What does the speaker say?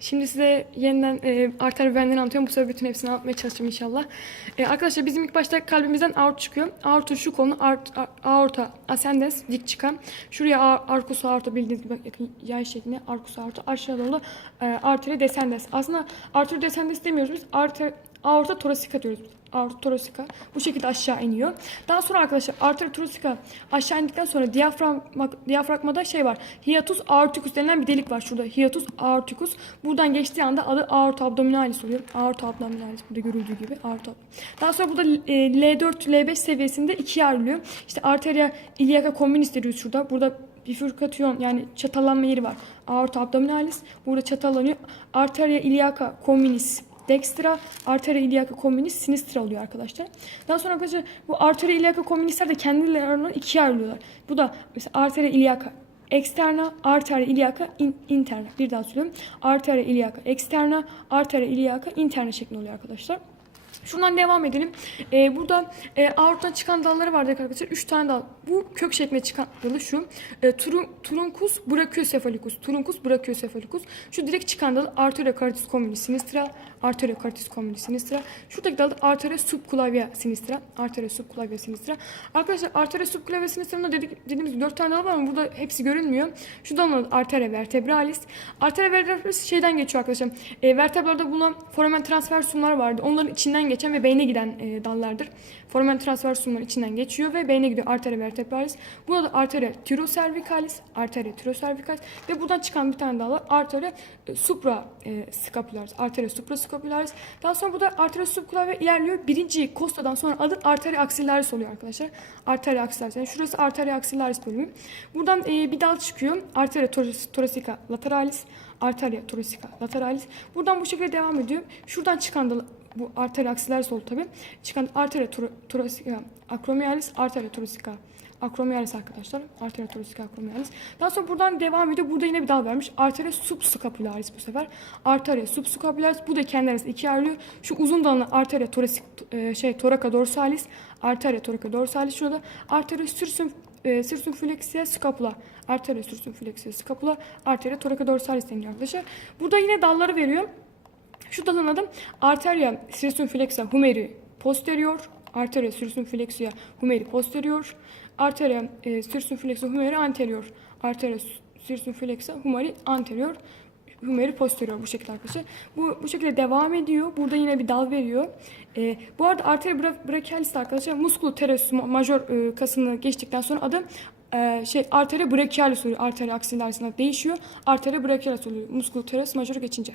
Şimdi size yeniden e, arter venlerini anlatıyorum. Bu sefer bütün hepsini anlatmaya çalışacağım inşallah. E, arkadaşlar bizim ilk başta kalbimizden aort çıkıyor. Aortun şu konu art, a- aorta ascendens dik çıkan. Şuraya a- arcus aorta bildiğiniz gibi yay şeklinde arcus aorta aşağı doğru e, artery descendens. Aslında artery descendens demiyoruz biz. Arter, aorta thoracica diyoruz. Aorta thoracica bu şekilde aşağı iniyor. Daha sonra arkadaşlar artery thoracica aşağı indikten sonra diyafragma, diyafragmada şey var. Hiatus aorticus denilen bir delik var şurada. Hiatus aorticus. Buradan geçtiği anda adı aorta abdominalis oluyor. Aorta abdominalis burada görüldüğü gibi aorta. Daha sonra burada e, L4 L5 seviyesinde ikiye ayrılıyor. İşte arteria iliaca communis diyoruz şurada. Burada bifurkasyon yani çatallanma yeri var. Aorta abdominalis burada çatallanıyor. Arteria iliaca communis dextra, arteria iliaca communis sinistra oluyor arkadaşlar. Daha sonra arkadaşlar bu arteria iliaca communisler de kendilerine ikiye ayrılıyorlar. Bu da mesela arteria iliaca externa, arteria iliaca in- interna. Bir daha söylüyorum. Arteria iliaca externa, arteria iliaca interna şeklinde oluyor arkadaşlar. Şundan devam edelim. Ee, burada e, aortadan çıkan dalları vardı arkadaşlar. Üç tane dal. Bu kök şeklinde çıkan dalı şu. E, turun, truncus brachiocephalicus. Truncus brachiocephalicus. Şu direkt çıkan dalı arteria caritis communis sinistra. Arteria caritis communis sinistra. Şuradaki dal da arteria subclavia sinistra. Arteria subclavia sinistra. Arkadaşlar arteria subclavia sinistra'nda dedik, dediğimiz gibi dört tane dal var ama burada hepsi görünmüyor. Şu dalın arteria vertebralis. Arteria vertebralis şeyden geçiyor arkadaşlar. E, vertebralarda bulunan foramen transversumlar vardı. Onların içinden geçen ve beyne giden e, dallardır. Foramen transversumlar içinden geçiyor ve beyne gidiyor arteria vertebralis. Buna da arteria tyrocervicalis, arteria tyrocervicalis ve buradan çıkan bir tane dal var. Arteria e, supra e, scapularis, arteria supra scapularis. Daha sonra bu da arteria subclavia ilerliyor. Birinci kostadan sonra adı arteria axillaris oluyor arkadaşlar. Arteria axillaris. Yani şurası arteria axillaris bölümü. Buradan e, bir dal çıkıyor. Arteria thoracica lateralis, arteria thoracica lateralis. Buradan bu şekilde devam ediyor. Şuradan çıkan dal bu arteria axillaris oldu tabi. Çıkan arteria thora- thoracica acromialis, arteria thoracica acromialis arkadaşlar. Arteria thoracica acromialis. Daha sonra buradan devam ediyor. Burada yine bir dal vermiş. Arteria subscapularis bu sefer. Arteria subscapularis. Bu da kendi arasında ikiye ayrılıyor. Şu uzun dalını arteria thoracic e, şey thoraca dorsalis, arteria thoraca dorsalis. Şurada arteria sursum e, circumflexia scapula. Arteria circumflexia scapula. Arteria thoraca dorsalis deniyor arkadaşlar. Burada yine dalları veriyor. Şu dalın adı arteria circumflexa humeri posterior, arteria circumflexa humeri posterior, arteria e, circumflexa humeri anterior, arteria circumflexa humeri anterior, humeri posterior bu şekilde arkadaşlar. Bu, bu şekilde devam ediyor. Burada yine bir dal veriyor. E, bu arada arteria bra- brachialis arkadaşlar muskulu teres major e, kasını geçtikten sonra adı e, şey arteria brachialis oluyor. Arteria axillaris'ına değişiyor. Arteria brachialis oluyor. Muskulu teres major geçince.